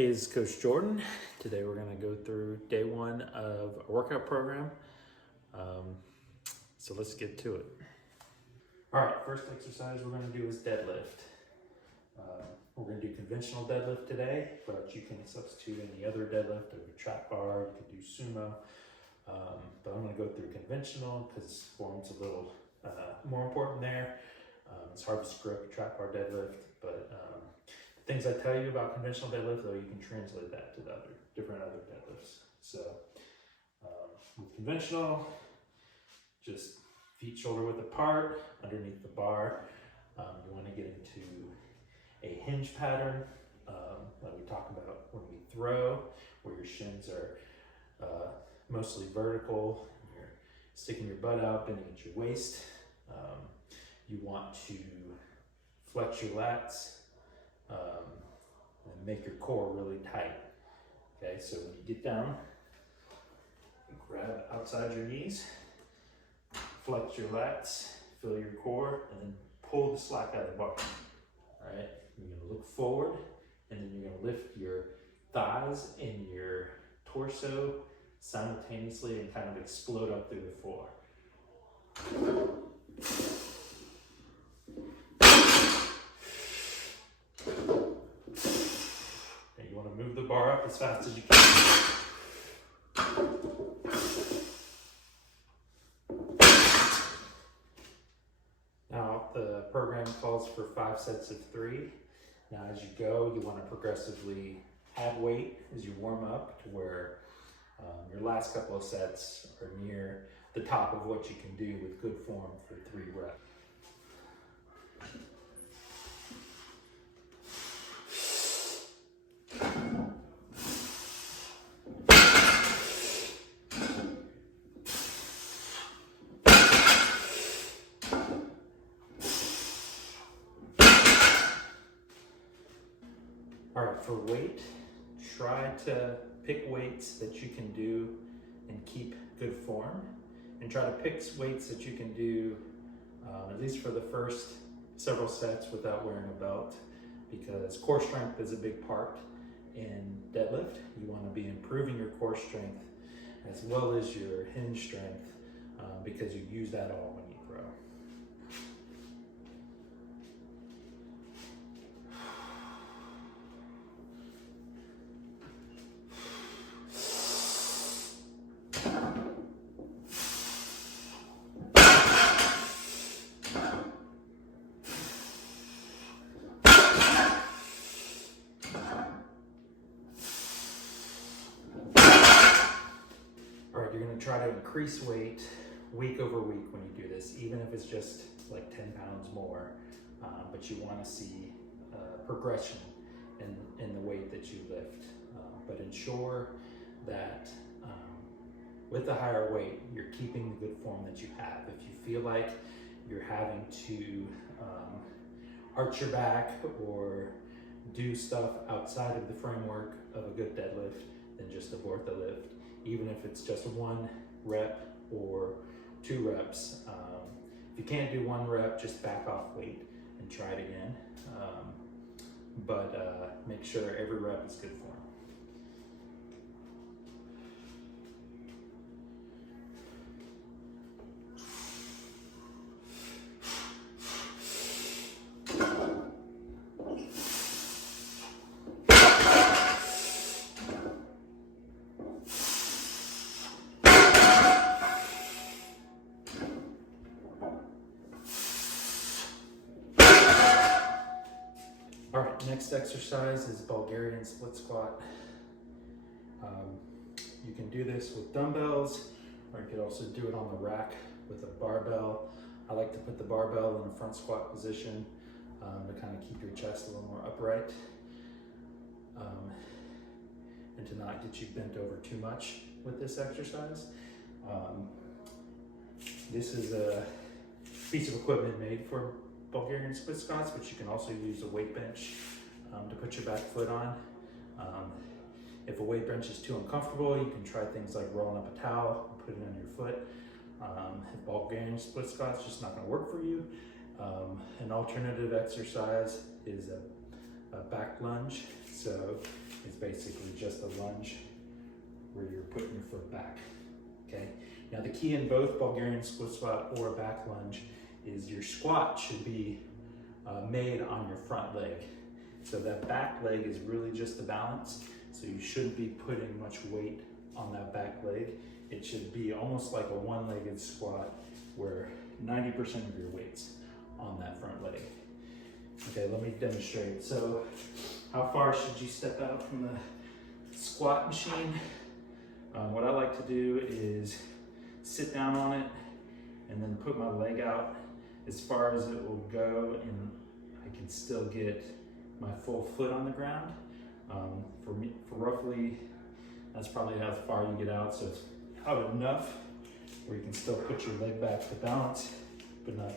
Hey, this is Coach Jordan. Today we're going to go through day one of a workout program. So let's get to it. All right, first exercise we're going to do is deadlift. We're going to do conventional deadlift today, but you can substitute any other deadlift, a trap bar, you can do sumo. But I'm going to go through conventional because form's a little more important there. It's hard to script trap bar deadlift, but the things I tell you about conventional deadlift, though, you can translate that to the different other deadlifts. So with conventional, just feet shoulder width apart underneath the bar. You want to get into a hinge pattern like we talk about when we throw, where your shins are mostly vertical. You're sticking your butt out, bending at your waist. You want to flex your lats and make your core really tight. Okay, so when you get down, grab outside your knees, flex your lats, feel your core, and then pull the slack out of the bar. All right, you're gonna look forward, and then you're gonna lift your thighs and your torso simultaneously and kind of explode up through the floor. And you want to move the bar up as fast as you can. Now the program calls for 5 sets of 3. Now as you go, you want to progressively add weight as you warm up to where your last couple of sets are near the top of what you can do with good form for 3 reps. All right, for weight, try to pick weights that you can do and keep good form, and try to pick weights that you can do at least for the first several sets without wearing a belt, because core strength is a big part in deadlift. You want to be improving your core strength as well as your hinge strength because you use that all when you throw. You're going to try to increase weight week over week when you do this, even if it's just like 10 pounds more, but you want to see progression in the weight that you lift. But ensure that with the higher weight, you're keeping the good form that you have. If you feel like you're having to arch your back or do stuff outside of the framework of a good deadlift, then just abort the lift. Even if it's just 1 rep or 2 reps. If you can't do 1 rep, just back off weight and try it again. But make sure every rep is good form. All right, next exercise is Bulgarian split squat. You can do this with dumbbells, or you could also do it on the rack with a barbell. I like to put the barbell in a front squat position to kind of keep your chest a little more upright and to not get you bent over too much with this exercise. This is a piece of equipment made for Bulgarian split squats, but you can also use a weight bench to put your back foot on. If a weight bench is too uncomfortable, you can try things like rolling up a towel and putting it on your foot. If Bulgarian split squats just not going to work for you, an alternative exercise is back lunge. So it's basically just a lunge where you're putting your foot back, okay? Now the key in both Bulgarian split squat or back lunge is your squat should be made on your front leg. So that back leg is really just the balance. So you shouldn't be putting much weight on that back leg. It should be almost like a one-legged squat where 90% of your weight's on that front leg. Okay, let me demonstrate. So how far should you step out from the squat machine? What I like to do is sit down on it and then put my leg out as far as it will go, and I can still get my full foot on the ground. For roughly, that's probably how far you get out. So it's out enough where you can still put your leg back to balance, but not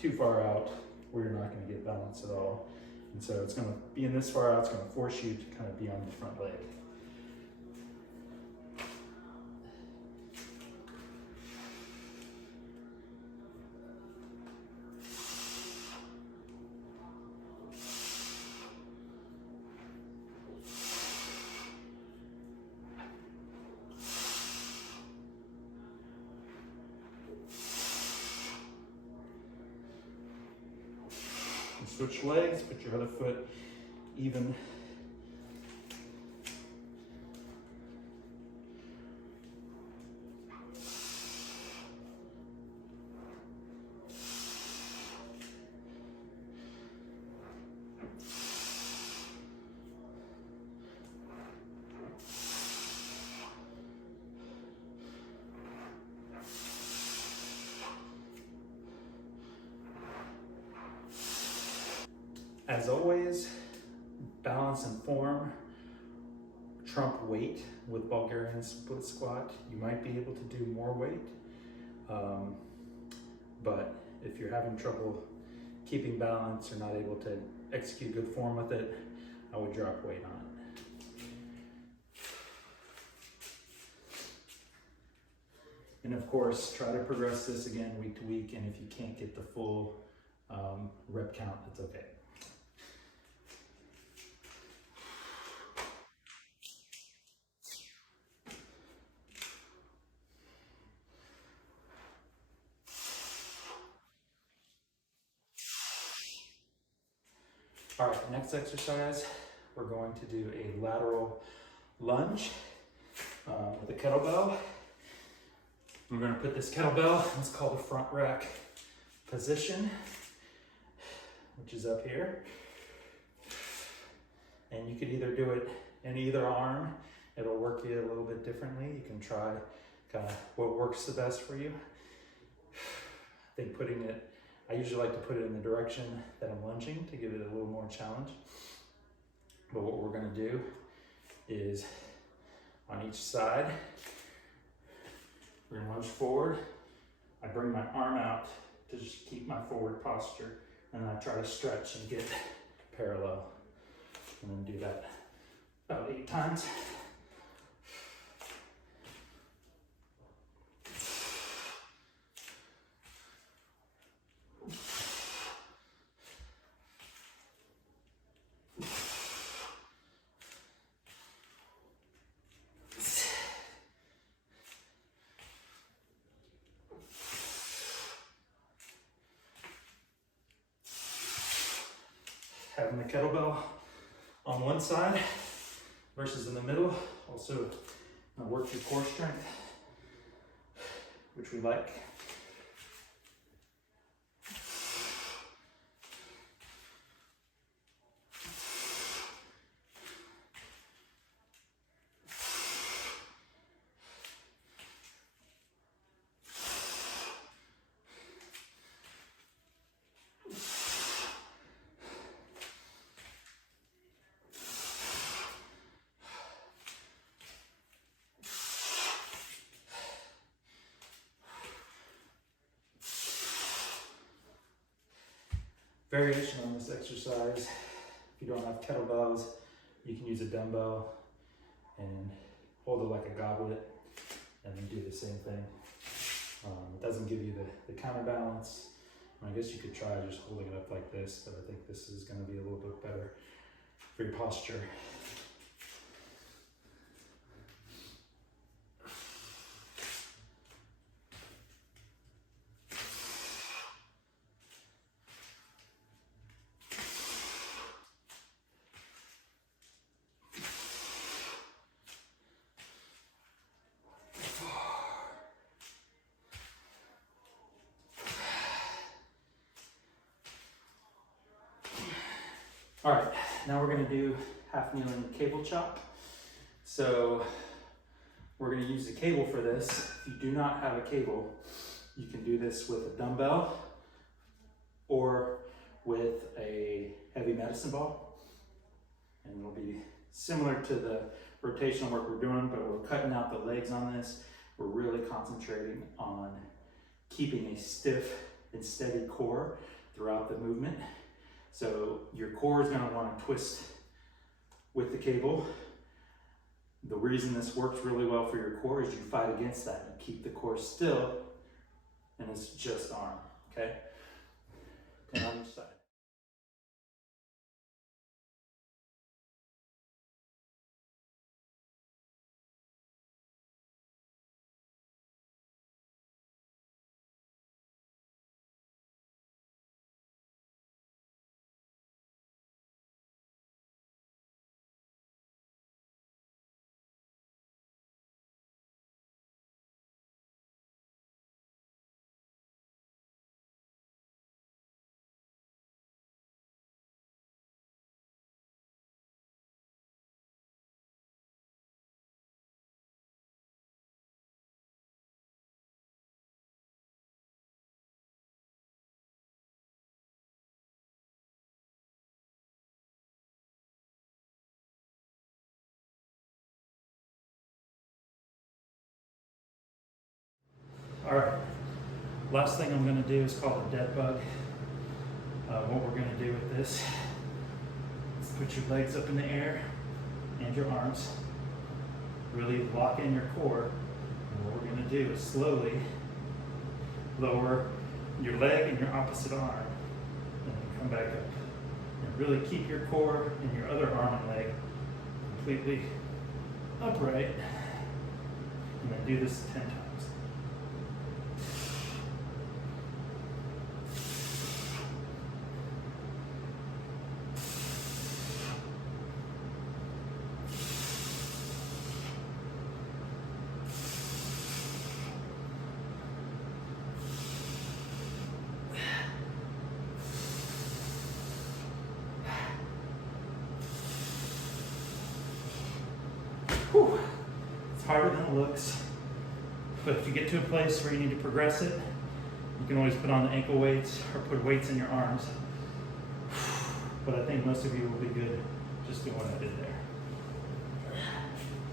too far out where you're not going to get balance at all. And so it's going to be in this far out, it's going to force you to kind of be on the front leg. Switch legs, put your other foot even. As always, balance and form trump weight with Bulgarian split squat. You might be able to do more weight, but if you're having trouble keeping balance or not able to execute good form with it, I would drop weight on it. And of course, try to progress this again week to week, and if you can't get the full rep count, it's okay. All right, next exercise, we're going to do a lateral lunge with a kettlebell. We're going to put this kettlebell, it's called the front rack position, which is up here. And you could either do it in either arm. It'll work you a little bit differently. You can try kind of what works the best for you. I think I usually like to put it in the direction that I'm lunging to give it a little more challenge. But what we're gonna do is on each side, we're gonna lunge forward. I bring my arm out to just keep my forward posture, and then I try to stretch and get parallel. And then do that about 8 times. Having the kettlebell on one side versus in the middle also work your core strength, which we like. Variation on this exercise, if you don't have kettlebells, you can use a dumbbell and hold it like a goblet and then do the same thing. It doesn't give you the counterbalance, I guess you could try just holding it up like this, but I think this is going to be a little bit better for your posture. All right, now we're gonna do half kneeling cable chop. So we're gonna use a cable for this. If you do not have a cable, you can do this with a dumbbell or with a heavy medicine ball. And it'll be similar to the rotational work we're doing, but we're cutting out the legs on this. We're really concentrating on keeping a stiff and steady core throughout the movement. So your core is going to want to twist with the cable. The reason this works really well for your core is you fight against that. You keep the core still, and it's just arm, okay? 10 on each side. All right, last thing I'm gonna do is called a dead bug. What we're gonna do with this is put your legs up in the air and your arms. Really lock in your core. And what we're gonna do is slowly lower your leg and your opposite arm, and then come back up. And really keep your core and your other arm and leg completely upright. And then do this 10 times. Whew. It's harder than it looks, but if you get to a place where you need to progress it, you can always put on the ankle weights or put weights in your arms. But I think most of you will be good just doing what I did there.